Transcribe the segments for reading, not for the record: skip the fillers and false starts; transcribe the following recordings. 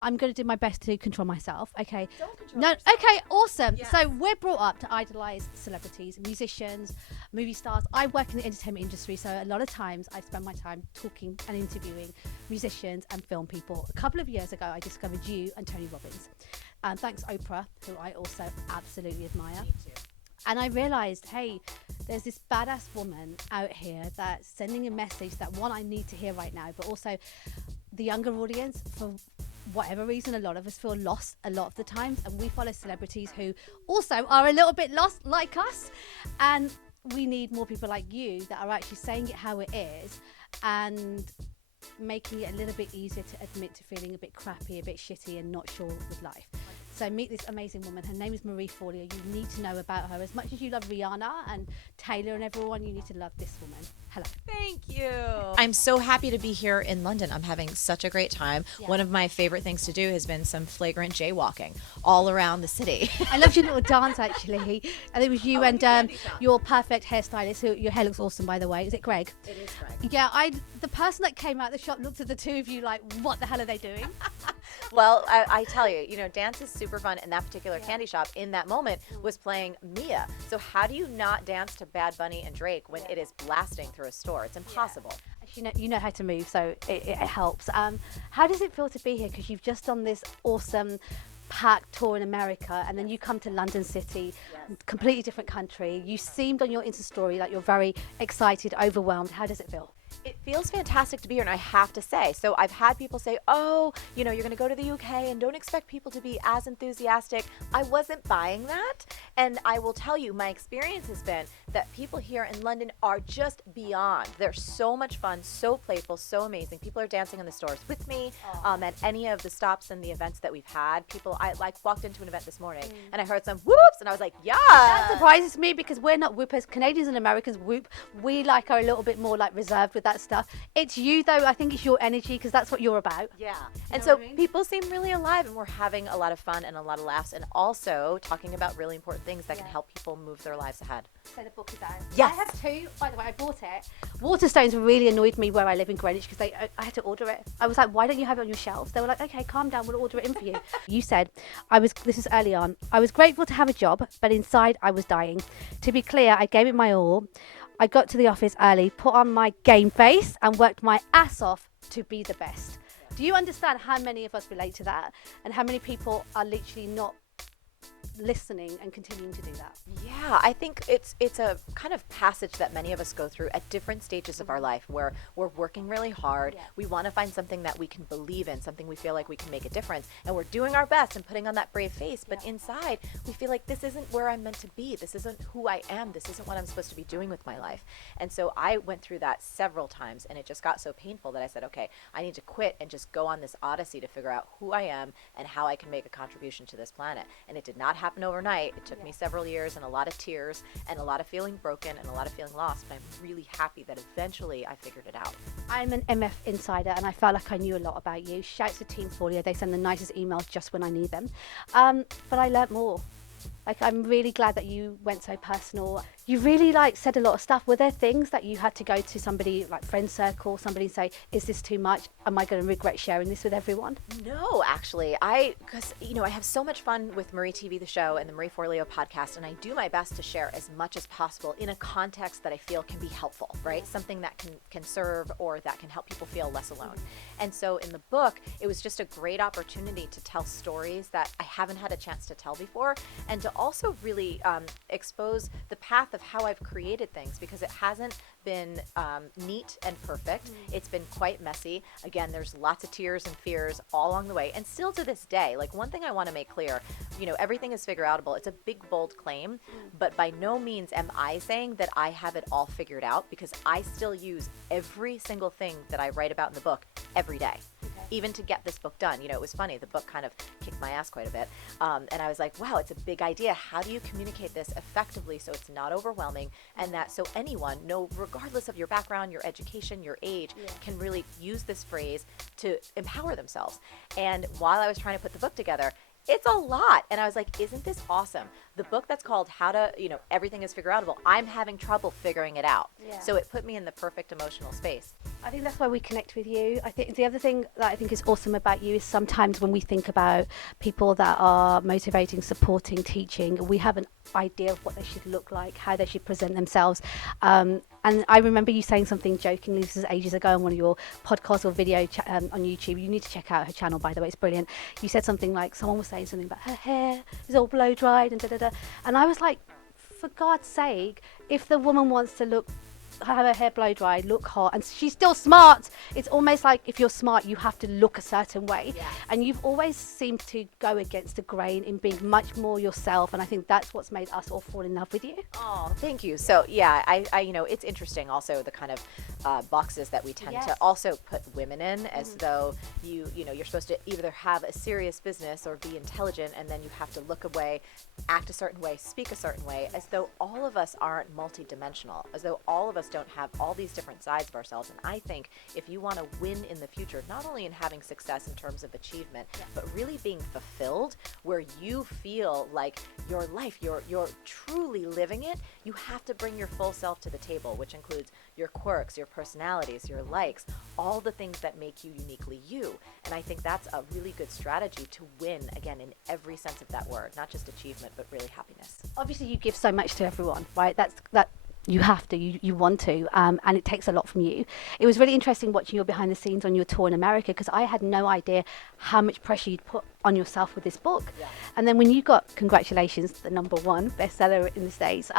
I'm going to do my best to control myself. Okay. Don't control No. yourself. Okay. Awesome. Yes. So we're brought up to idolize celebrities, musicians, movie stars. I work in the entertainment industry, so a lot of times I spend my time talking and interviewing musicians and film people. A couple of years ago, I discovered you and Tony Robbins, and thanks Oprah, who I also absolutely admire. Me too. And I realized, hey, there's this badass woman out here that's sending a message that one I need to hear right now, but also the younger audience, for whatever reason, a lot of us feel lost a lot of the times, and we follow celebrities who also are a little bit lost like us, and we need more people like you that are actually saying it how it is and making it a little bit easier to admit to feeling a bit crappy, a bit shitty and not sure with life. So meet this amazing woman. Her name is Marie Forleo. You need to know about her. As much as you love Rihanna and Taylor and everyone, you need to love this woman. Hello. Thank you. I'm so happy to be here in London. I'm having such a great time. Yeah. One of my favorite things to do has been some flagrant jaywalking all around the city. I loved your little dance, actually. I think it was you and your perfect hairstylist. Who, your hair looks awesome, by the way. Is it Greg? It is Greg. Yeah, the person that came out the shop looked at the two of you like, what the hell are they doing? Well, I tell you, dance is super fun, and that particular candy shop in that moment was playing Mia. So how do you not dance to Bad Bunny and Drake when it is blasting through a store? It's impossible. You know how to move, so it helps. How does it feel to be here? Because you've just done this awesome packed tour in America, and then you come to London City, completely different country. You seemed on your Insta story like you're very excited, overwhelmed. How does it feel? It feels fantastic to be here, and I have to say, so I've had people say, oh, you're going to go to the UK and don't expect people to be as enthusiastic. I wasn't buying that, and I will tell you, my experience has been that people here in London are just beyond. They're so much fun, so playful, so amazing. People are dancing in the stores with me, at any of the stops and the events that we've had. I walked into an event this morning, and I heard some whoops, and I was like, yeah. That surprises me because we're not whoopers. Canadians and Americans whoop. We are a little bit more reserved with that stuff. It's you though. I think it's your energy because that's what you're about. Yeah. You And know so what I mean? people seem really alive, and we're having a lot of fun and a lot of laughs, and also talking about really important things that can help people move their lives ahead. So the book is out. Yes. I have two. By the way, I bought it. Waterstones really annoyed me where I live in Greenwich because I had to order it. I was like, why don't you have it on your shelves? They were like, okay, calm down, we'll order it in for you. You said, this is early on, I was grateful to have a job, but inside I was dying. To be clear, I gave it my all. I got to the office early, put on my game face and worked my ass off to be the best. Do you understand how many of us relate to that and how many people are literally not listening and continuing to do that? Yeah, I think it's a kind of passage that many of us go through at different stages of our life where we're working really hard. Yeah. We want to find something that we can believe in, something we feel like we can make a difference, and we're doing our best and putting on that brave face, but inside we feel like this isn't where I'm meant to be. This isn't who I am. This isn't what I'm supposed to be doing with my life. And so I went through that several times, and it just got so painful that I said, okay, I need to quit and just go on this odyssey to figure out who I am and how I can make a contribution to this planet. And it did not happen overnight. It took me several years and a lot of tears and a lot of feeling broken and a lot of feeling lost, but I'm really happy that eventually I figured it out. I'm an MF insider and I felt like I knew a lot about you. Shouts to Team Folio. They send the nicest emails just when I need them. But I learnt more. I'm really glad that you went so personal. You really said a lot of stuff. Were there things that you had to go to somebody friend circle, somebody and say, is this too much? Am I going to regret sharing this with everyone? No, actually, because I have so much fun with Marie TV, the show, and the Marie Forleo podcast, and I do my best to share as much as possible in a context that I feel can be helpful, right? Something that can serve or that can help people feel less alone. And so in the book, it was just a great opportunity to tell stories that I haven't had a chance to tell before, and to also really expose the path of how I've created things, because it hasn't been neat and perfect. It's been quite messy. Again, there's lots of tears and fears all along the way, and still to this day. One thing I want to make clear, everything is figureoutable. It's a big, bold claim, but by no means am I saying that I have it all figured out, because I still use every single thing that I write about in the book every day. Even to get this book done. It was funny, the book kind of kicked my ass quite a bit. And I was like, wow, it's a big idea. How do you communicate this effectively so it's not overwhelming, and that so anyone, regardless of your background, your education, your age, can really use this phrase to empower themselves. And while I was trying to put the book together, it's a lot. And I was like, isn't this awesome? The book that's called How to, Everything is Figureoutable, I'm having trouble figuring it out. Yeah. So it put me in the perfect emotional space. I think that's why we connect with you. I think the other thing that I think is awesome about you is sometimes when we think about people that are motivating, supporting, teaching, we have an idea of what they should look like, how they should present themselves. And I remember you saying something jokingly, this is ages ago on one of your podcasts or video on YouTube. You need to check out her channel, by the way, it's brilliant. You said something like, someone was saying something about her hair is all blow dried and da-da-da. And I was like, for God's sake, if the woman wants to have her hair blow dried, look hot, and she's still smart. It's almost like if you're smart, you have to look a certain way. Yeah. And you've always seemed to go against the grain in being much more yourself. And I think that's what's made us all fall in love with you. Oh, thank you. So yeah, I it's interesting also the kind of boxes that we tend to also put women in, as though you're supposed to either have a serious business or be intelligent, and then you have to look away, act a certain way, speak a certain way, as though all of us aren't multidimensional, as though all of us don't have all these different sides of ourselves. And I think if you want to win in the future, not only in having success in terms of achievement, but really being fulfilled, where you feel like your life, you're truly living it, you have to bring your full self to the table, which includes your quirks, your personalities, your likes, all the things that make you uniquely you. And I think that's a really good strategy to win, again, in every sense of that word, not just achievement, but really happiness. Obviously, you give so much to everyone, right? That you have to, you want to, and it takes a lot from you. It was really interesting watching your behind the scenes on your tour in America, because I had no idea how much pressure you'd put on yourself with this book. Yeah. And then when you got, congratulations, the #1 bestseller in the States,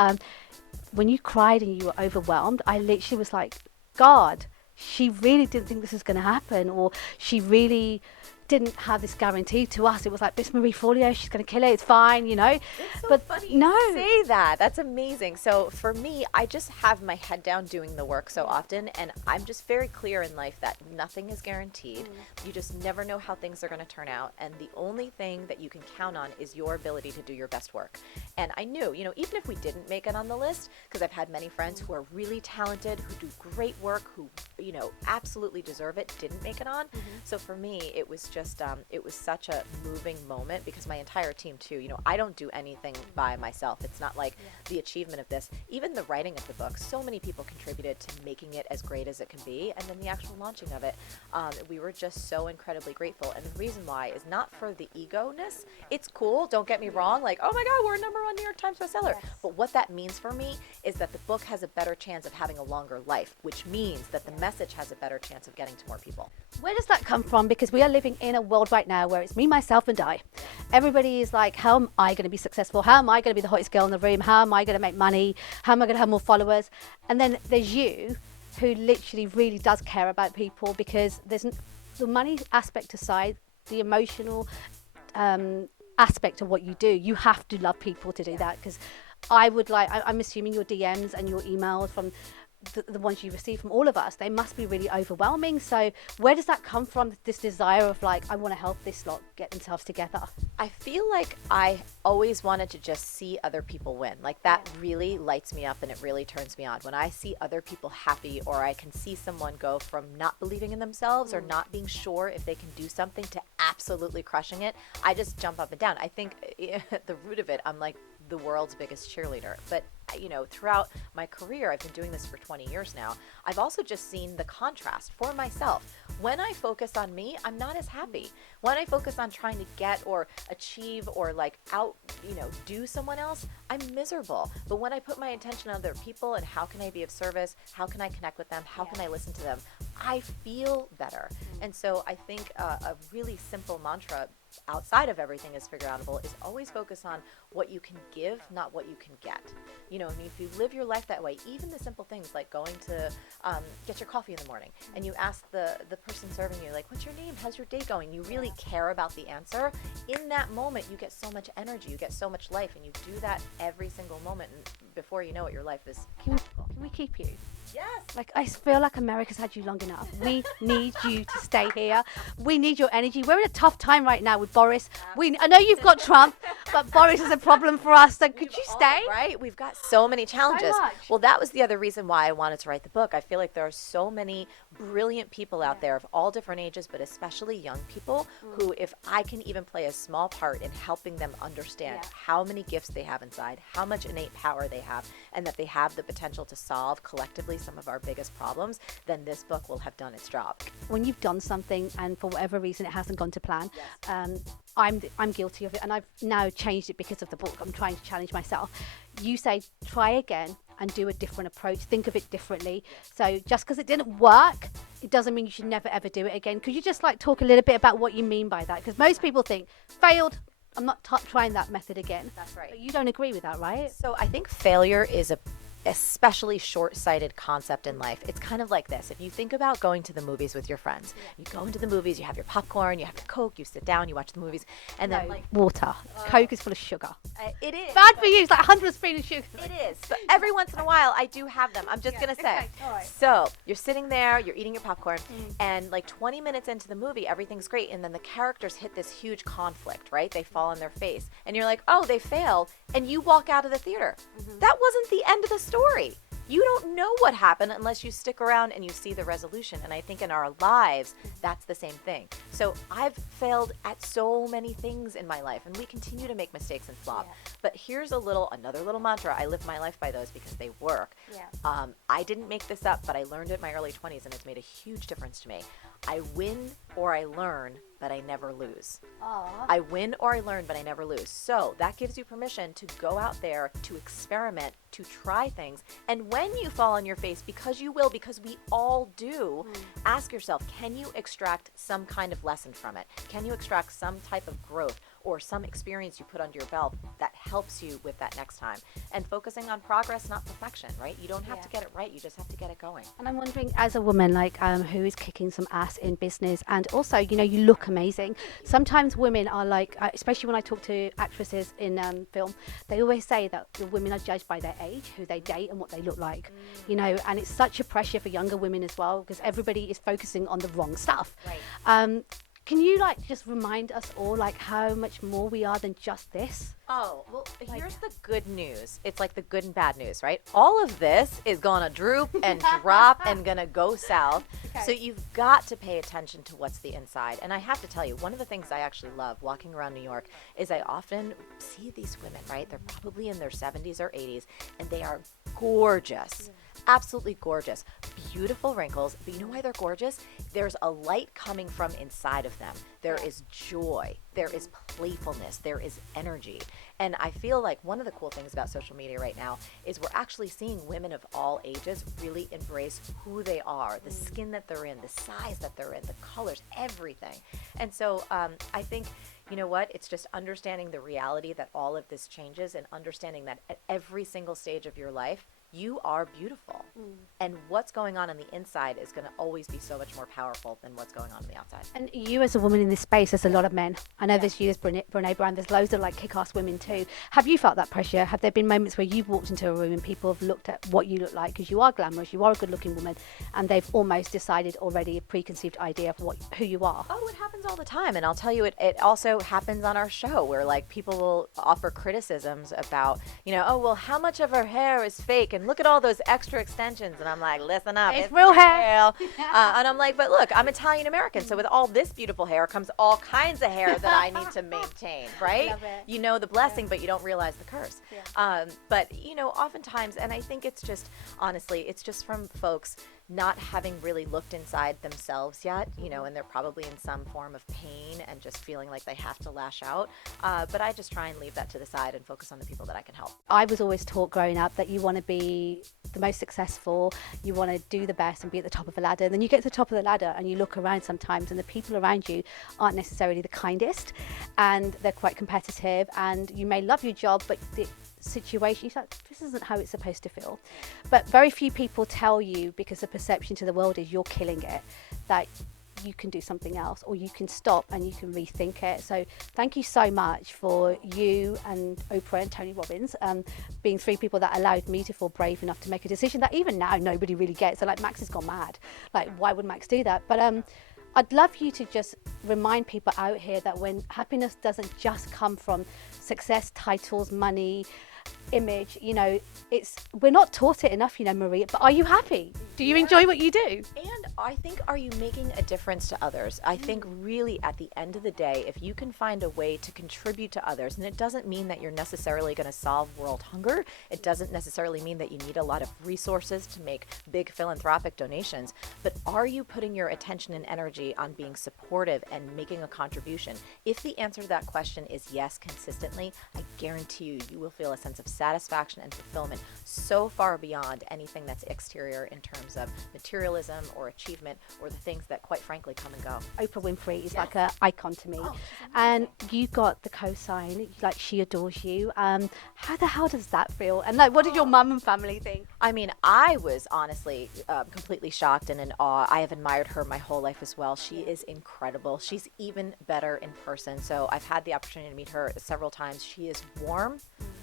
when you cried and you were overwhelmed, I literally was like, God, she really didn't think this was going to happen, or she really didn't have this guarantee. To us, it was like, this Marie Forleo, she's going to kill it, it's fine, It's so but funny no, you say that. That's amazing. So for me, I just have my head down doing the work so often, and I'm just very clear in life that nothing is guaranteed. You just never know how things are going to turn out, and the only thing that you can count on is your ability to do your best work. And I knew, even if we didn't make it on the list, because I've had many friends who are really talented, who do great work, who absolutely deserve it, didn't make it on. So for me, it was just it was such a moving moment, because my entire team too, I don't do anything by myself. It's not like the achievement of this, even the writing of the book, so many people contributed to making it as great as it can be, and then the actual launching of it, we were just so incredibly grateful. And the reason why is not for the ego-ness. It's cool, don't get me wrong, like, oh my God, we're a #1 New York Times bestseller. Yes. But what that means for me is that the book has a better chance of having a longer life, which means that the message has a better chance of getting to more people. where does that come from? Because we are living in a world right now where it's me, myself, and I. Everybody is like, how am I going to be successful? How am I going to be the hottest girl in the room? How am I going to make money? How am I going to have more followers? And then there's you, who literally really does care about people, because there's the money aspect aside, the emotional aspect of what you do. You have to love people to do that, because I'm assuming your DMs and your emails from the ones you receive from all of us, they must be really overwhelming. So where does that come from, this desire of like, I want to help this lot get themselves together? I feel like I always wanted to just see other people win. Like that really lights me up, and it really turns me on. When I see other people happy, or I can see someone go from not believing in themselves or not being sure if they can do something to absolutely crushing it, I just jump up and down. I think at the root of it, I'm like the world's biggest cheerleader. But throughout my career, I've been doing this for 20 years now, I've also just seen the contrast for myself. When I focus on me, I'm not as happy. When I focus on trying to get or achieve or do someone else, I'm miserable. But when I put my attention on other people and how can I be of service, how can I connect with them, how can I listen to them, I feel better. And so I think a really simple mantra outside of everything is Figureoutable is always focus on what you can give, not what you can get. If you live your life that way, even the simple things like going to get your coffee in the morning, and you ask the person serving you, like, what's your name? How's your day going? You really care about the answer. In that moment, you get so much energy, you get so much life, and you do that every single moment. And before you know it, your life is... Can we keep you? Yes. Like, I feel like America's had you long enough. We need you to stay here. We need your energy. We're in a tough time right now with Boris. I know you've got Trump, but Boris is a problem for us. So could you stay? Right? We've got so many challenges. much. Well, that was the other reason why I wanted to write the book. I feel like there are so many brilliant people out there of all different ages, but especially young people who, if I can even play a small part in helping them understand how many gifts they have inside, how much innate power they have, and that they have the potential to collectively some of our biggest problems, then this book will have done its job. When you've done something and for whatever reason it hasn't gone to plan, Yes. I'm guilty of it, and I've now changed it because of the book. I'm trying to challenge myself. You say try again and do a different approach, think of it differently. So just because it didn't work, it doesn't mean you should never ever do it again. Could you just like talk a little bit about what you mean by that? Because most people think failed, I'm not trying that method again. That's right. But you don't agree with that, right? So I think failure is a especially short-sighted concept in life. It's kind of like this. If you think about going to the movies with your friends, you go into the movies, you have your popcorn, you have your Coke, you sit down, you watch the movies, and then like Water. Coke is full of sugar. it is Bad for you. It's like 100 spoons of sugar. It is, but every once in a while I do have them. I'm just gonna say. Okay, all right. So you're sitting there, you're eating your popcorn, and like 20 minutes into the movie, everything's great, and then the characters hit this huge conflict, right? They fall on their face, and you're like, oh, they failed, and you walk out of the theater. That wasn't the end of the story. You don't know what happened unless you stick around and you see the resolution. And I think in our lives, that's the same thing. So I've failed at so many things in my life, and we continue to make mistakes and flop. Yeah. But here's another little mantra. I live my life by those because they work. Yeah. I didn't make this up, but I learned it in my early 20s, and it's made a huge difference to me. I win or I learn, but I never lose. Aw. I win or I learn, but I never lose. So that gives you permission to go out there, to experiment, to try things. And when you fall on your face, because you will, because we all do, ask yourself, can you extract some kind of lesson from it? Can you extract some type of growth or some experience you put under your belt that helps you with that next time? And focusing on progress, not perfection, right? You don't have to get it right. You just have to get it going. And I'm wondering, as a woman like who is kicking some ass in business, and also, you know, you look amazing. Sometimes women are like, especially when I talk to actresses in film, they always say that the women are judged by their age, who they date, and what they look like. You know, and it's such a pressure for younger women as well, because everybody is focusing on the wrong stuff. Right. Can you like just remind us all like how much more we are than just this? Oh, well, here's the good news. It's like the good and bad news, right? All of this is gonna droop and drop and gonna go south. Okay. So you've got to pay attention to what's the inside. And I have to tell you, one of the things I actually love walking around New York is I often see these women, right? They're probably in their 70s or 80s, and they are gorgeous. Absolutely gorgeous. Beautiful wrinkles. But you know why they're gorgeous? There's a light coming from inside of them. There is joy. There is playfulness. There is energy. And I feel like one of the cool things about social media right now is we're actually seeing women of all ages really embrace who they are, the skin that they're in, the size that they're in, the colors, everything. And so I think, you know what? It's just understanding the reality that all of this changes, and understanding that at every single stage of your life, you are beautiful. And what's going on the inside is going to always be so much more powerful than what's going on the outside. And you as a woman in this space, there's a lot of men. I know there's you, there's Brene Brown, there's loads of like kick-ass women too. Have you felt that pressure? Have there been moments where you've walked into a room and people have looked at what you look like, because you are glamorous, you are a good-looking woman, and they've almost decided already a preconceived idea of who you are? Oh, it happens all the time. And I'll tell you, it also happens on our show, where like people will offer criticisms about, you know, oh, well, how much of her hair is fake? And look at all those extra extensions. And I'm like, listen up. It's real hair. And I'm like, but look, I'm Italian American. So with all this beautiful hair comes all kinds of hair that I need to maintain, right? Love it. You know the blessing, but you don't realize the curse. But, you know, oftentimes, and I think it's just, honestly, it's just from folks not having really looked inside themselves yet, you know, and they're probably in some form of pain and just feeling like they have to lash out. But I just try and leave that to the side and focus on the people that I can help. I was always taught growing up that you want to be the most successful, you want to do the best and be at the top of the ladder. And then you get to the top of the ladder and you look around sometimes, and the people around you aren't necessarily the kindest, and they're quite competitive, and you may love your job, but the situation, you're like, this isn't how it's supposed to feel. But very few people tell you, because the perception to the world is you're killing it, that you can do something else, or you can stop and you can rethink it. So thank you so much for you and Oprah and Tony Robbins being three people that allowed me to feel brave enough to make a decision that even now nobody really gets. So like, Max has gone mad. Like, why would Max do that? But I'd love you to just remind people out here that when happiness doesn't just come from success, titles, money, image, you know, we're not taught it enough, you know, Marie, but are you happy? Do you enjoy what you do? And I think, are you making a difference to others? I think really at the end of the day, if you can find a way to contribute to others, and it doesn't mean that you're necessarily going to solve world hunger. It doesn't necessarily mean that you need a lot of resources to make big philanthropic donations, but are you putting your attention and energy on being supportive and making a contribution? If the answer to that question is yes consistently, I guarantee you, you will feel a sense of satisfaction and fulfillment so far beyond anything that's exterior in terms of materialism or achievement or the things that quite frankly come and go. Oprah Winfrey is like an icon to me. And you got the cosign, like she adores you. How the hell does that feel? And like, what did your mum and family think? I mean, I was honestly completely shocked and in awe. I have admired her my whole life as well. She is incredible. She's even better in person. So I've had the opportunity to meet her several times. She is warm.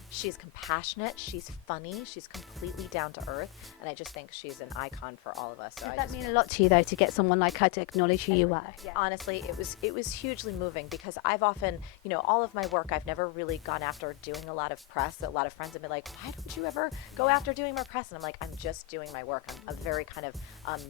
She's compassionate. She's funny. She's completely down to earth. And I just think she's an icon for all of us. So Does that mean a lot to you, though, to get someone like her to acknowledge who you are? Honestly, it was hugely moving because I've often, you know, all of my work, I've never really gone after doing a lot of press. A lot of friends have been like, why don't you ever go after doing more press? And I'm like, I'm just doing my work. I'm a very kind of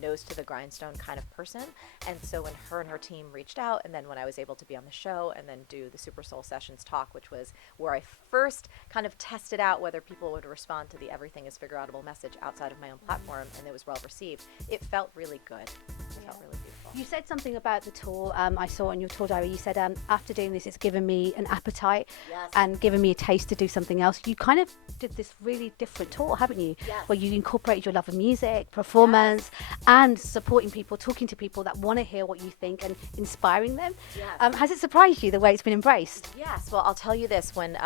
nose to the grindstone kind of person. And so when her and her team reached out, and then when I was able to be on the show and then do the Super Soul Sessions talk, which was where I first kind of tested out whether people would respond to the everything is Figureoutable message outside of my own platform, and it was well received. It felt really good. It felt really beautiful. You said something about the tour. I saw on your tour diary. You said after doing this, it's given me an appetite and given me a taste to do something else. You kind of did this really different tour, haven't you? Where you incorporated your love of music, performance, and supporting people, talking to people that want to hear what you think and inspiring them. Has it surprised you the way it's been embraced? Yes. Well, I'll tell you this. When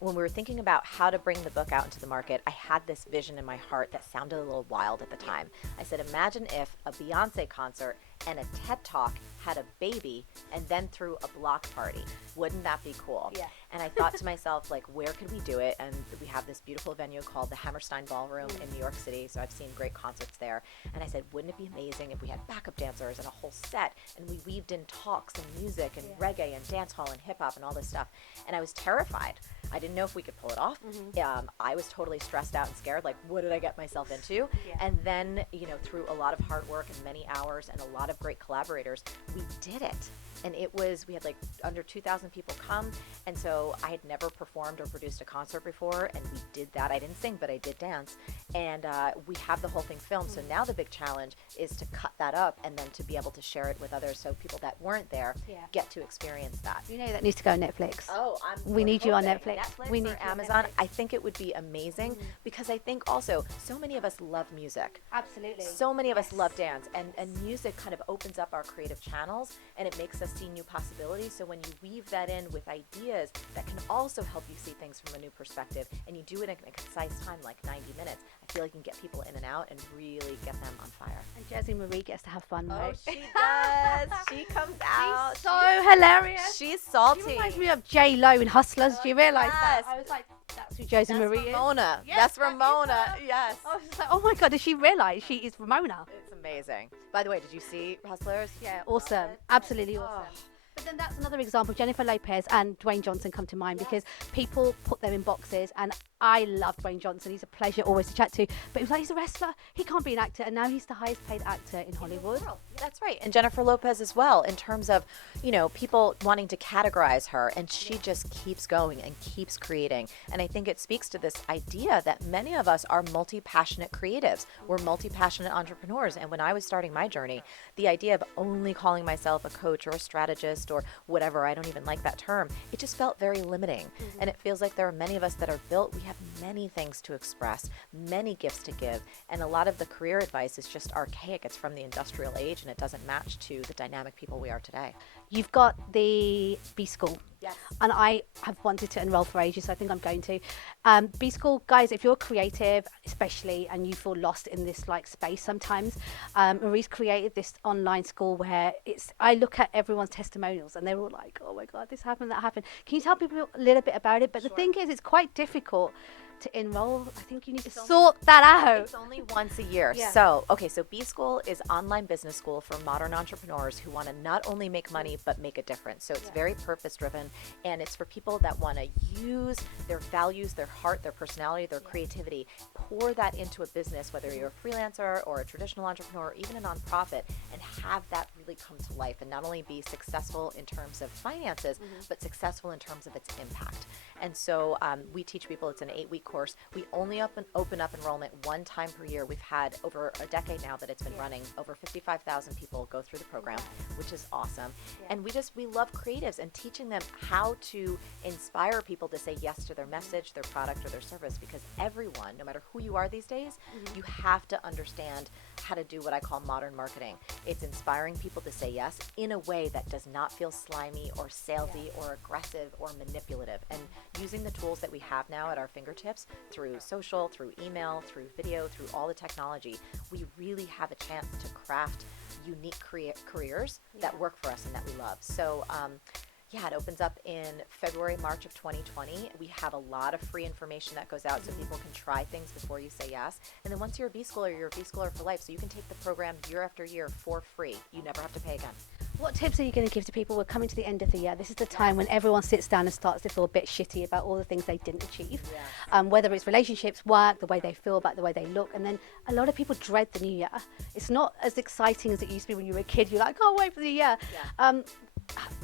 we were thinking about how to bring the book out into the market, I had this vision in my heart that sounded a little wild at the time. I said, imagine if a Beyonce concert and a TED Talk had a baby and then threw a block party. Wouldn't that be cool? Yeah. And I thought to myself, like, where could we do it? And we have this beautiful venue called the Hammerstein Ballroom in New York City. So I've seen great concerts there. And I said, wouldn't it be amazing if we had backup dancers and a whole set and we weaved in talks and music and reggae and dance hall and hip hop and all this stuff. And I was terrified. I didn't know if we could pull it off. I was totally stressed out and scared. Like, what did I get myself into? And then, you know, through a lot of hard work and many hours and a lot of great collaborators, we did it. And it was, we had like under 2,000 people come. And so I had never performed or produced a concert before. And we did that. I didn't sing, but I did dance. And we have the whole thing filmed. So now the big challenge is to cut that up and then to be able to share it with others so people that weren't there get to experience that. You know that needs to go on Netflix. Oh, we need you on Netflix. We need Amazon. I think it would be amazing because I think also so many of us love music. Absolutely. So many of us love dance, and music kind of opens up our creative channels and it makes us see new possibilities. So when you weave that in with ideas that can also help you see things from a new perspective, and you do it in a concise time like 90 minutes, I feel like you can get people in and out and really get them on fire. And Jersey Marie gets to have fun, right? Oh, she does. She comes out. She's so hilarious. She's salty. She reminds me of J Lo in Hustlers. Do you realise that? Yes. I was like, that's who Josie Marie is. Ramona. Yes, That's that is Ramona. her. Yes. I was just like, oh my God, does she realise she is Ramona? It's amazing. By the way, did you see Hustlers? Yeah, awesome. Absolutely awesome. But then that's another example. Jennifer Lopez and Dwayne Johnson come to mind because people put them in boxes, and I love Dwayne Johnson. He's a pleasure always to chat to. But it was like, he's a wrestler. He can't be an actor, and now he's the highest paid actor in Hollywood. That's right. And Jennifer Lopez as well, in terms of, you know, people wanting to categorize her, and she just keeps going and keeps creating. And I think it speaks to this idea that many of us are multi-passionate creatives. We're multi-passionate entrepreneurs. And when I was starting my journey, the idea of only calling myself a coach or a strategist or whatever, I don't even like that term, it just felt very limiting. And it feels like there are many of us that are built, we have many things to express, many gifts to give, and a lot of the career advice is just archaic. It's from the industrial age, and it doesn't match to the dynamic people we are today. You've got the B School. Yes. And I have wanted to enroll for ages, so I think I'm going to. B School, guys, if you're creative, especially, and you feel lost in this like space sometimes, Marie's created this online school where I look at everyone's testimonials and they're all like, oh my God, this happened, that happened. Can you tell people a little bit about it? But the thing is, it's quite difficult to enroll? I think you need to sort that out. It's only once a year. Yeah. So B School is online business school for modern entrepreneurs who want to not only make money, but make a difference. So it's very purpose driven, and it's for people that want to use their values, their heart, their personality, their creativity, pour that into a business, whether you're a freelancer or a traditional entrepreneur, or even a nonprofit, and have that really come to life and not only be successful in terms of finances, but successful in terms of its impact. And so we teach people, it's an 8-week course. We only open up enrollment one time per year. We've had over a decade now that it's been running. Over 55,000 people go through the program, which is awesome. And we love creatives and teaching them how to inspire people to say yes to their message, their product, or their service, because everyone, no matter who you are these days, you have to understand how to do what I call modern marketing. It's inspiring people to say yes in a way that does not feel slimy or salesy or aggressive or manipulative. And using the tools that we have now at our fingertips through social, through email, through video, through all the technology, we really have a chance to craft unique careers that work for us and that we love. So it opens up in February, March of 2020. We have a lot of free information that goes out so people can try things before you say yes. And then once you're a B Schooler, you're a B Schooler for life. So you can take the program year after year for free. You never have to pay again. What tips are you going to give to people? We're coming to the end of the year. This is the time when everyone sits down and starts to feel a bit shitty about all the things they didn't achieve. Whether it's relationships, work, the way they feel about the way they look. And then a lot of people dread the new year. It's not as exciting as it used to be when you were a kid. You're like, I can't wait for the year.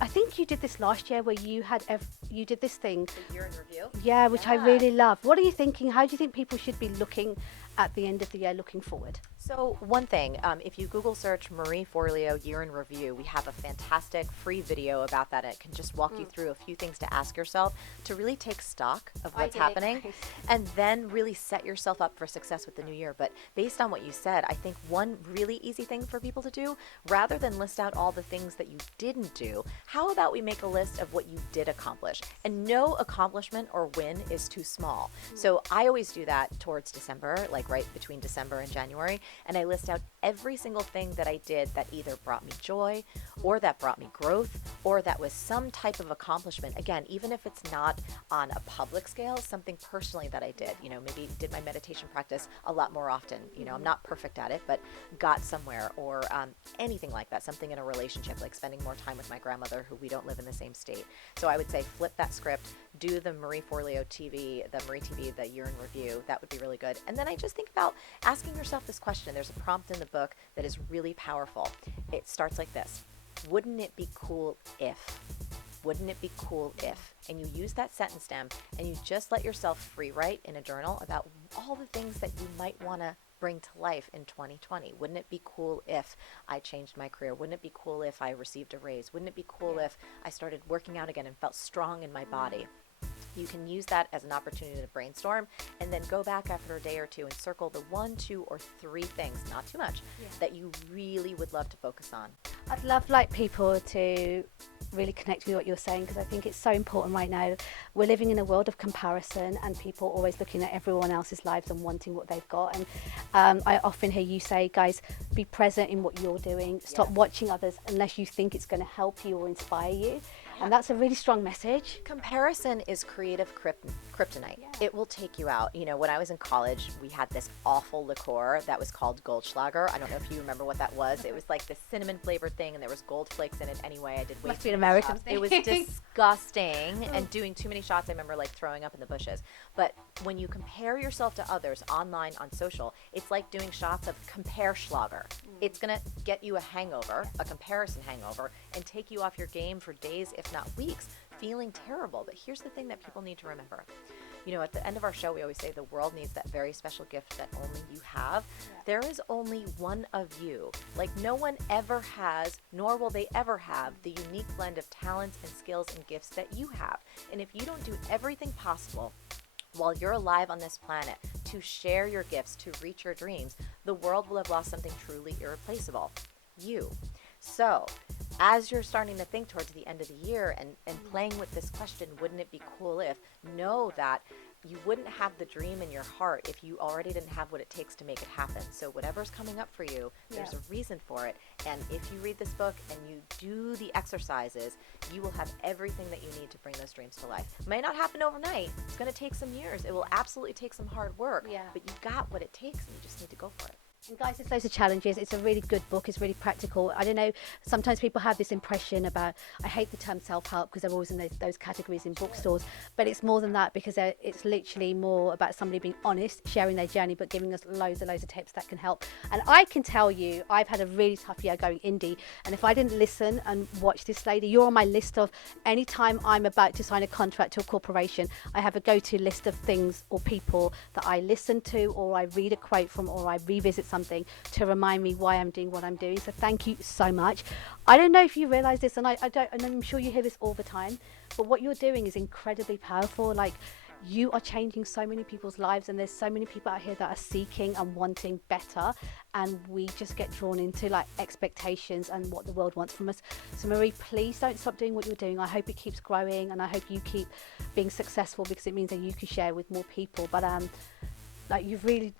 I think you did this last year where you had you did this thing. The year in review? Yeah, which I really love. What are you thinking? How do you think people should be looking at the end of the year, looking forward? So one thing, if you Google search Marie Forleo Year in Review, we have a fantastic free video about that. It can just walk you through a few things to ask yourself to really take stock of what's happening and then really set yourself up for success with the new year. But based on what you said, I think one really easy thing for people to do, rather than list out all the things that you didn't do, how about we make a list of what you did accomplish? And no accomplishment or win is too small. So I always do that towards December, like right between December and January. And I list out every single thing that I did that either brought me joy or that brought me growth or that was some type of accomplishment. Again, even if it's not on a public scale, something personally that I did, maybe did my meditation practice a lot more often. I'm not perfect at it, but got somewhere, or anything like that, something in a relationship, like spending more time with my grandmother who we don't live in the same state. So I would say flip that script, do the Marie Forleo TV, the Marie TV, the Year in Review. That would be really good. And then I just think about asking yourself this question. There's a prompt in the book that is really powerful. It starts like this. Wouldn't it be cool if? Wouldn't it be cool if? And you use that sentence stem and you just let yourself free write in a journal about all the things that you might want to bring to life in 2020. Wouldn't it be cool if I changed my career? Wouldn't it be cool if I received a raise? Wouldn't it be cool if I started working out again and felt strong in my body? You can use that as an opportunity to brainstorm and then go back after a day or two and circle the 1, 2, or 3 things, not too much, that you really would love to focus on. I'd love people to really connect with what you're saying, because I think it's so important right now. We're living in a world of comparison and people always looking at everyone else's lives and wanting what they've got. And I often hear you say, guys, be present in what you're doing. Stop watching others unless you think it's going to help you or inspire you. And that's a really strong message. Comparison is creative kryptonite. It will take you out. When I was in college, we had this awful liqueur that was called Goldschlager. I don't know if you remember what that was. It was like this cinnamon flavored thing, and there was gold flakes in it anyway. I did way Must be too an many American shots. thing. It was disgusting, and doing too many shots, I remember throwing up in the bushes. But when you compare yourself to others online, on social, it's like doing shots of compare Schlager. It's going to get you a hangover, a comparison hangover, and take you off your game for days, if not weeks, feeling terrible. But here's the thing that people need to remember. At the end of our show, we always say the world needs that very special gift that only you have. There is only one of you. No one ever has, nor will they ever have, the unique blend of talents and skills and gifts that you have. And if you don't do everything possible while you're alive on this planet to share your gifts, to reach your dreams, the world will have lost something truly irreplaceable. You. So as you're starting to think towards the end of the year and playing with this question, wouldn't it be cool if, know that you wouldn't have the dream in your heart if you already didn't have what it takes to make it happen. So whatever's coming up for you, there's a reason for it. And if you read this book and you do the exercises, you will have everything that you need to bring those dreams to life. It may not happen overnight. It's going to take some years. It will absolutely take some hard work. But you've got what it takes and you just need to go for it. And guys, there's loads of challenges. It's a really good book. It's really practical. I don't know, sometimes people have this impression about, I hate the term self-help because they're always in those categories in bookstores, but it's more than that because it's literally more about somebody being honest, sharing their journey, but giving us loads of tips that can help. And I can tell you, I've had a really tough year going indie, and if I didn't listen and watch this lady, you're on my list of anytime I'm about to sign a contract to a corporation, I have a go-to list of things or people that I listen to, or I read a quote from, or I revisit something to remind me why I'm doing what I'm doing. So thank you so much. I don't know if you realize this, and I'm sure you hear this all the time, but what you're doing is incredibly powerful. Like, you are changing so many people's lives, and there's so many people out here that are seeking and wanting better, and we just get drawn into like expectations and what the world wants from us. So Marie, please don't stop doing what you're doing. I hope it keeps growing, and I hope you keep being successful, because it means that you can share with more people. But like, you've really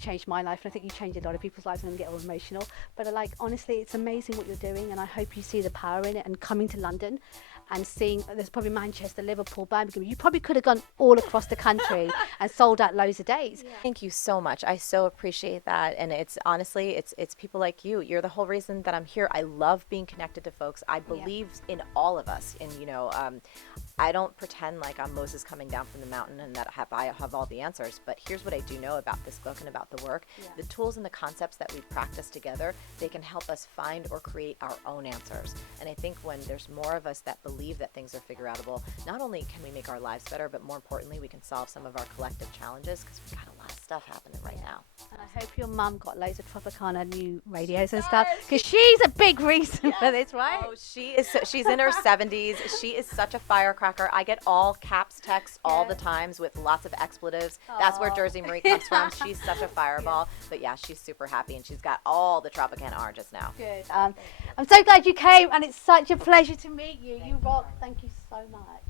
changed my life, and I think you changed a lot of people's lives, and I'm getting all emotional. But like, honestly, it's amazing what you're doing, and I hope you see the power in it. And coming to London and seeing, there's probably Manchester, Liverpool, Birmingham, you probably could have gone all across the country and sold out loads of days. Thank you so much. I so appreciate that. And it's honestly, it's people like you. You're the whole reason that I'm here. I love being connected to folks. I believe in all of us. And, I don't pretend like I'm Moses coming down from the mountain and that I have all the answers. But here's what I do know about this book and about the work. The tools and the concepts that we practice together, they can help us find or create our own answers. And I think when there's more of us that believe that things are figureoutable, not only can we make our lives better, but more importantly, we can solve some of our collective challenges, because we've got a lot of stuff happening right now. And I hope your mum got loads of Tropicana new radios and stuff, because she's a big reason for this, right? Oh, she's in her 70s. She is such a firecracker. I get all caps texts all the times with lots of expletives. That's where Jersey Marie comes from. She's such a fireball. But yeah, she's super happy, and she's got all the Tropicana oranges now. Good. I'm so glad you came, and it's such a pleasure to meet you. You rock. Thank you so much.